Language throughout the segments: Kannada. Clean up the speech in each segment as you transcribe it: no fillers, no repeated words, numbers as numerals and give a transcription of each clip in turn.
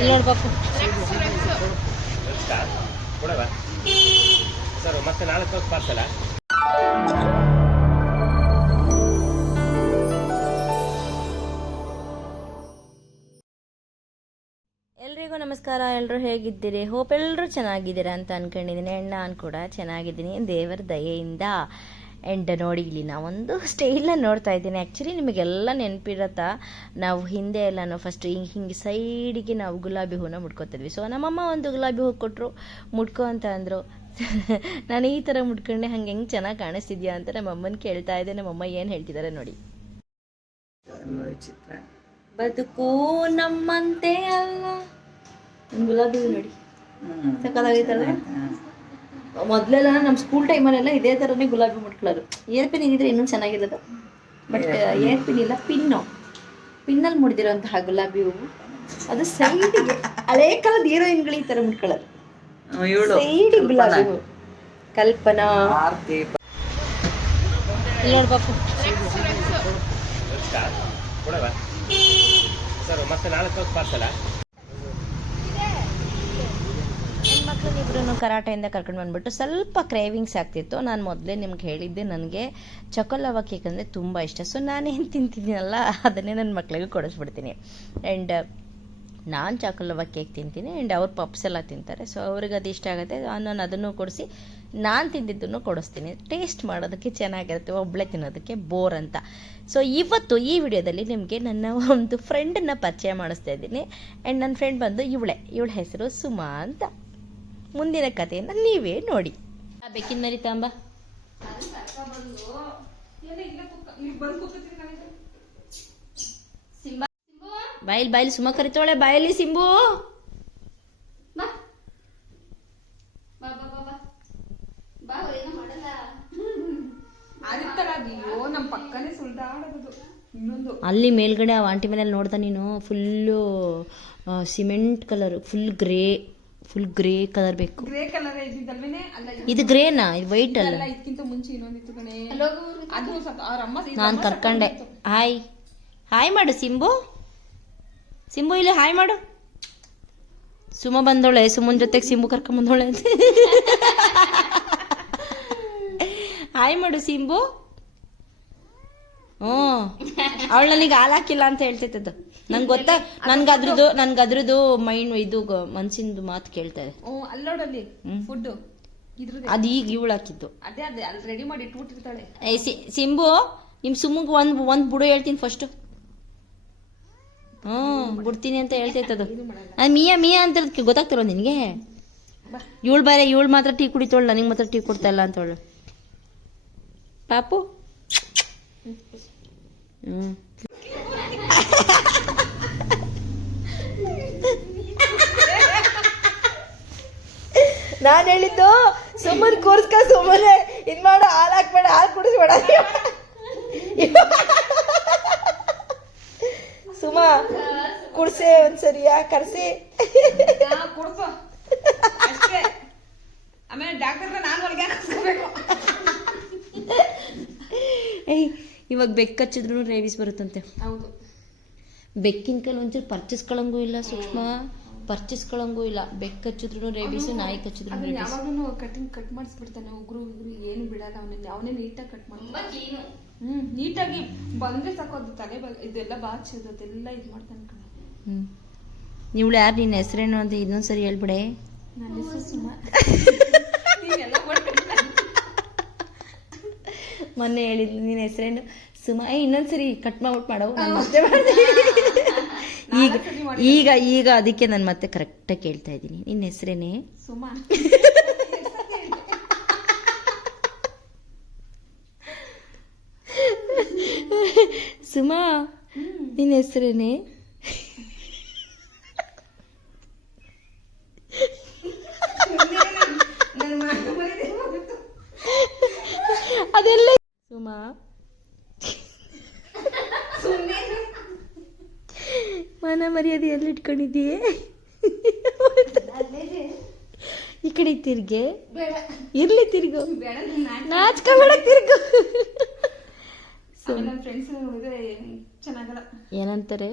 ಇಲ್ಲಿ ನೋಡಿ ಪಾಪು ಸರ್ ಮತ್ತೆ ನಾಳೆ ಪಾರ್ಸಲ. ಎಲ್ರಿಗೂ ನಮಸ್ಕಾರ. ಎಲ್ಲರೂ ಹೇಗಿದ್ದೀರಿ? ಹೋಪ್ ಎಲ್ಲರೂ ಚೆನ್ನಾಗಿದ್ದೀರಾ ಅಂತ ಅನ್ಕೊಂಡಿದ್ದೀನಿ. ನಾನು ಕೂಡ ಚೆನ್ನಾಗಿದ್ದೀನಿ ದೇವರ ದಯೆಯಿಂದ. ಆ್ಯಂಡ್ ನೋಡಿ, ಇಲ್ಲಿ ನಾವೊಂದು ಸ್ಟೈಲ್ನ ನೋಡ್ತಾ ಇದ್ದೀನಿ. ಆ್ಯಕ್ಚುಲಿ ನಿಮಗೆಲ್ಲ ನೆನಪಿರತ್ತಾ, ನಾವು ಹಿಂದೆ ಎಲ್ಲ ಫಸ್ಟ್ ಹಿಂಗೆ ಸೈಡಿಗೆ ನಾವು ಗುಲಾಬಿ ಹೂನ ಮುಡ್ಕೊತಿದ್ವಿ. ಸೊ ನಮ್ಮಮ್ಮ ಒಂದು ಗುಲಾಬಿ ಹೂ ಕೊಟ್ಟರು, ಮುಡ್ಕೊ ಅಂತ ಅಂದರು. ನಾನು ಈ ಥರ ಮುಡ್ಕೊಂಡೆ, ಹಂಗೆ ಹೆಂಗೆ ಚೆನ್ನಾಗಿ ಕಾಣಿಸ್ತಿದ್ಯಾ ಅಂತ ನಮ್ಮಮ್ಮನ ಕೇಳ್ತಾ ಇದ್ದೆ. ನಮ್ಮಮ್ಮ ಏನು ಹೇಳ್ತಿದ್ದಾರೆ ನೋಡಿ. ಬದುಕು ನಮ್ಮಂತೆ ಅಲ್ಲ. ಗುಲಾಬಿ ಹೂ ನೋಡಿ, ಸಕ್ಕತ್ತಾಗೈತಲ್ಲ. ಮೊದಲೆಲ್ಲ ನಮ್ಮ ಸ್ಕೂಲ್ ಟೈಮಲ್ಲೆಲ್ಲ ಇದೇ ಥರನೇ ಗುಲಾಬಿ ಮುಟ್ಕೊಳ್ಳೋದು. ಏರ್ ಪಿನ್ ಇದ್ದರೆ ಇನ್ನೂ ಚೆನ್ನಾಗಿರೋದು. ಬಟ್ ಏರ್ ಪಿನ್ ಇಲ್ಲ, ಪಿನ್ನಲ್ಲಿ ಮುಡಿದಿರೋಂತಹ ಗುಲಾಬಿ ಹೂವು. ಅದು ಸೈಡಿಗೆ ಹಳೇ ಕಾಲದ ಹೀರೋಯಿನ್ಗಳು ಈ ಥರ ಮುಟ್ಕೊಳ್ಳೋದು. ಸೈಡಿಗೆ ಗುಲಾಬಿ ಹೂವು. ಕಲ್ಪನಾ ಇಲ್ಲಿ ನೋಡಿ ಪಾಪು. ಸರ್ ಮತ್ತೆ ನಾಳೆ ಪಾರ್ಸಲ. ಹೆಣ್ಮಕ್ಳನ್ನಿಬ್ರು ಕರಾಟೆಯಿಂದ ಕರ್ಕೊಂಡು ಬಂದ್ಬಿಟ್ಟು ಸ್ವಲ್ಪ ಕ್ರೇವಿಂಗ್ಸ್ ಆಗ್ತಿತ್ತು. ನಾನು ಮೊದಲೇ ನಿಮ್ಗೆ ಹೇಳಿದ್ದೆ, ನನಗೆ ಚೊಕೊಲವ ಕೇಕ್ ಅಂದರೆ ತುಂಬ ಇಷ್ಟ. ಸೊ ನಾನೇನು ತಿಂತಿದ್ದೀನಲ್ಲ ಅದನ್ನೇ ನನ್ನ ಮಕ್ಳಿಗೆ ಕೊಡಿಸ್ಬಿಡ್ತೀನಿ. ಆ್ಯಂಡ್ ನಾನು ಚಾಕೊಲವ ಕೇಕ್ ತಿಂತೀನಿ, ಆ್ಯಂಡ್ ಅವ್ರ ಪಪ್ಸ್ ಎಲ್ಲ ತಿಂತಾರೆ. ಸೊ ಅವ್ರಿಗೆ ಅದು ಇಷ್ಟ ಆಗುತ್ತೆ. ನಾನು ಅದನ್ನು ಕೊಡಿಸಿ ನಾನು ತಿಂದಿದ್ದನ್ನು ಕೊಡಿಸ್ತೀನಿ. ಟೇಸ್ಟ್ ಮಾಡೋದಕ್ಕೆ ಚೆನ್ನಾಗಿರುತ್ತೆ, ಒಬ್ಬಳೇ ತಿನ್ನೋದಕ್ಕೆ ಬೋರ್ ಅಂತ. ಸೊ ಇವತ್ತು ಈ ವಿಡಿಯೋದಲ್ಲಿ ನಿಮಗೆ ನನ್ನ ಒಂದು ಫ್ರೆಂಡನ್ನು ಪರಿಚಯ ಮಾಡಿಸ್ತಾ ಇದ್ದೀನಿ. ಆ್ಯಂಡ್ ನನ್ನ ಫ್ರೆಂಡ್ ಬಂದು ಇವಳ ಹೆಸರು ಸುಮಾ ಅಂತ. ಮುಂದಿನ ಕಥೆಯನ್ನು ನೀವೇ ನೋಡಿ. ಬೇಕಿನ ಮರಿ ತಾಂಬ. ಬಾಯಿಲಿ ಸುಮ್ಮ ಕರಿತೋಳೆ. ಬಾಯಲ್ಲಿ ಸಿಂಬು. ಅಲ್ಲಿ ಮೇಲ್ಗಡೆ ಆ ಆಂಟಿ ಮನೇಲಿ ನೋಡ್ದ ನೀನು, full cement colour, full grey colour ಬೇಕು. ಇದು ಗ್ರೇನಾ? ಇದು ವೈಟ್ ಅಲ್ಲ. ನಾನು ಕರ್ಕೊಂಡೆ. ಹಾಯ್ ಮಾಡು ಸಿಂಬು. ಇಲ್ಲಿ ಹಾಯ್ ಮಾಡು. ಸುಮ ಬಂದೋಳೆ, ಸುಮನ್ ಜೊತೆಗೆ ಸಿಂಬು ಕರ್ಕೊಂಡ್ ಬಂದೋಳೆ ಅಂತ. ಹಾಯ್ ಮಾಡು ಸಿಂಬು. ಅವಳು ನನಗೆ ಹಾಲು ಹಾಕಿಲ್ಲ ಅಂತ ಹೇಳ್ತೈತದ್ದು. ನಂಗೆ ಗೊತ್ತಾ, ನನ್ಗದ್ರದ್ದು ಮೈಂಡ್ ಇದು ಮನ್ಸಿಂದು ಮಾತು ಕೇಳ್ತಾ ಇದೆ. ಅಲ್ಲೋಡಲ್ಲಿ ಫುಡ್ ಅದು ಈಗ ಇವಳು ಹಾಕಿದ್ದು. ಅದೇ ಅಲ್ಲಿ ರೆಡಿ ಮಾಡಿ ಇಟ್ಬಿಟ್ಟಿರ್ತಾಳೆ. ಸಿಂಬು, ನಿಮ್ ಸುಮ್ಮಗೆ ಒಂದ್ ಬುಡು ಹೇಳ್ತೀನಿ ಫಸ್ಟ್. ಬಿಡ್ತೀನಿ ಅಂತ ಹೇಳ್ತೈತದು. ಅದು ಮಿಯಾ ಅಂತ ಗೊತ್ತಾಗ್ತಿರೋ ನಿನಗೆ? ಇವಳು ಮಾತ್ರ ಟೀ ಕುಡಿತೋಳ, ನನಗೆ ಮಾತ್ರ ಟೀ ಕೊಡ್ತಾ ಇಲ್ಲ ಅಂತವಳು. ಪಾಪು ನಾನು ಹೇಳಿದ್ದು ಸುಮ್ಮನೆ ಕೂರ್ಸ್ಕ, ಸುಮ್ಮನೆ ಇದ್ ಮಾಡು, ಹಾಲು ಹಾಕ್ಬೇಡ, ಹಾಲು ಕುಡಿಸ್ಬೇಡ. ಸುಮಾ ಕುಡ್ಸೆ ಒಂದ್ಸರಿಯಾ ಕರ್ಸಿ ಕೊಡ್ಸು. ಆಮೇಲೆ ಡಾಕ್ಟರ್ ನಾನು ಒಳಗೆ ಹಾಕಿಸ್ಕೋಬೇಕು. ಇವಾಗ ಬೆಕ್ಕು ಹಚ್ಚಿದ್ರು ರೇಬಿಸ್ ಬರುತ್ತಂತೆ. ಹೌದು, ಬೆಕ್ಕಿನ ಕೈಲಿ ಒಂಚೂರು ಪರ್ಚಿಸ್ಕೊಳಂಗೂ ಇಲ್ಲ, ಸೂಕ್ಷ್ಮ ಪರ್ಚಿಸ್ಕೊಳಂಗೂ ಇಲ್ಲ. ಬೆಕ್ಕು ಹಚ್ಚಿದ್ರು ರೇಬಿಸ್, ನಾಯಿ ಕಚ್ಚಿದ್ರು ರೇಬಿಸ್. ಯಾವಾಗಲೂ ಕಟ್ ಮಾಡಿಸ್ಬಿಡ್ತಾನೆ. ಉಗುರು ಏನು ಬಿಡಲ್ಲ ಅವನೇ ನೀಟಾಗಿ ಕಟ್ ಮಾಡ್ತಾನೆ. ನೀಟಾಗಿ ಬಂದ್ರೆ ಸಾಕೋದು. ತಲೆ ಇದೆಲ್ಲ ಬಾಚೋದೆಲ್ಲ ಇದು ಮಾಡ್ತಾನೆ. ಇವಳು ಯಾರು? ನಿನ್ನ ಹೆಸರೇನು ಅಂತ ಇನ್ನೊಂದ್ಸರಿ ಹೇಳ್ಬಿಡೆ. ನನ್ನ ಹೆಸರು ಸುಮಾ. ಮೊನ್ನೆ ಹೇಳಿದ್ಲು ನಿನ್ನ ಹೆಸರೇನು ಸುಮಾ. ಇನ್ನೊಂದ್ಸರಿ ಕಟ್ ಮಾಡ್ಬಿಟ್ಟು ಮಾಡವು. ಈಗ ಅದಕ್ಕೆ ನಾನು ಮತ್ತೆ ಕರೆಕ್ಟಾಗಿ ಕೇಳ್ತಾ ಇದ್ದೀನಿ. ನಿನ್ನ ಹೆಸರೇನೆ ಸುಮಾ. ಸುಮಾ, ನಿನ್ನ ಹೆಸರೇನೆ? ಅದೆಲ್ಲ ಸುಮಾ. ಮಾನ ಮರ್ಯಾದೆ ಎಲ್ಲಿ ಇಟ್ಕೊಂಡಿದ್ದೀಯೇ? ಈ ಕಡೆ ತಿರ್ಗೆ. ಇರ್ಲಿ ತಿರ್ಗು, ನಾಚ್ಕೊಬೇಡ, ತಿರ್ಗು. ನನ್ನ ಫ್ರೆಂಡ್ಸ್ ನೋಡಿದ್ರೆ ಚೆನ್ನಾಗಲ್ಲ. ಏನಂತಾರೆ?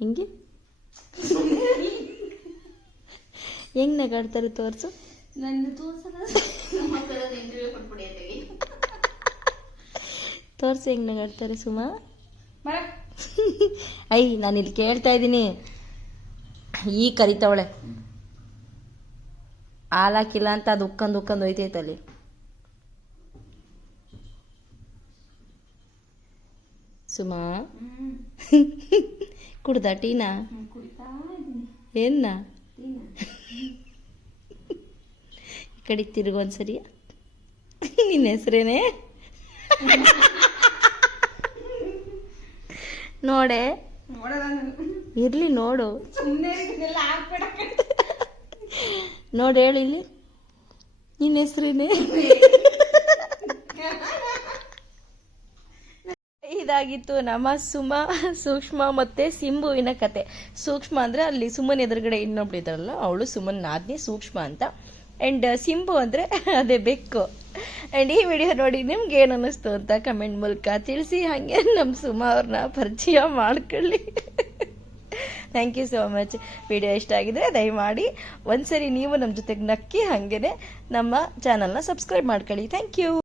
ಹಿಂಗೆ ಹೆಂಗ್ ನಗಾಡ್ತಾರೆ ತೋರ್ಸು. ನನ್ನ ತೋರ್ಸಲ್ಲ ತೋರ್ಸು ಹೆಂಗ್ ನಗಾಡ್ತಾರೆ ಸುಮಾ. ಬರ ಐ ನಾನು ಇಲ್ಲಿ ಕೇಳ್ತಾ ಇದ್ದೀನಿ. ಈ ಕರಿತಾವಳೆ ಹಾಲಾಕಿಲ್ಲ ಅಂತ ಅದು ಉಕ್ಕಂದು ಹೋಯ್ತೈತಲ್ಲಿ. ಸುಮಾ ಕುಡ್ದ ಟೀನಾ? ಕುಡಿತಾ ಇದ್ದೀನಿ. ಏನ್ನ ಈ ಕಡೆ ತಿರುಗು ಒಂದ್ಸರಿ. ನಿನ್ನ ಹೆಸರೇನೆ ನೋಡೆ, ಇರ್ಲಿ ನೋಡು, ನೋಡಿ ಹೇಳು ಇಲ್ಲಿ ನಿನ್ನ ಹೆಸರೇನೆ. ಇದಾಗಿತ್ತು ನಮ್ಮ ಸೂಕ್ಷ್ಮ ಮತ್ತೆ ಸಿಂಬುವಿನ ಕತೆ. ಸೂಕ್ಷ್ಮ ಅಂದ್ರೆ ಅಲ್ಲಿ ಸುಮನ್ ಎದುರುಗಡೆ ಇನ್ನೊಬ್ಳಿದಾರಲ್ಲ ಅವಳು ಸುಮನ್ ನಾದ್ನಿ ಸೂಕ್ಷ್ಮ ಅಂತ. ಅಂಡ್ ಸಿಂಬು ಅಂದ್ರೆ ಅದೇ ಬೆಕ್ಕು. ಅಂಡ್ ಈ ವಿಡಿಯೋ ನೋಡಿ ನಿಮ್ಗೆ ಏನು ಅನ್ನಿಸ್ತು ಅಂತ ಕಮೆಂಟ್ ಮೂಲಕ ತಿಳಿಸಿ. ಹಾಗೆ ನಮ್ಮ ಸುಮಾ ಅವ್ರನ್ನ ಪರಿಚಯ ಮಾಡ್ಕೊಳ್ಳಿ. Thank you so much. Video ಇಷ್ಟ ಆಗಿದ್ರೆ ದಯಮಾಡಿ ಒಂದ್ಸರಿ ನೀವು ನಮ್ಮ ಜೊತೆಗೆ ನಕ್ಕಿ ಹಾಗೇನೆ ನಮ್ಮ ಚಾನಲ್ನ ಸಬ್ಸ್ಕ್ರೈಬ್ ಮಾಡ್ಕೊಳ್ಳಿ. Thank you.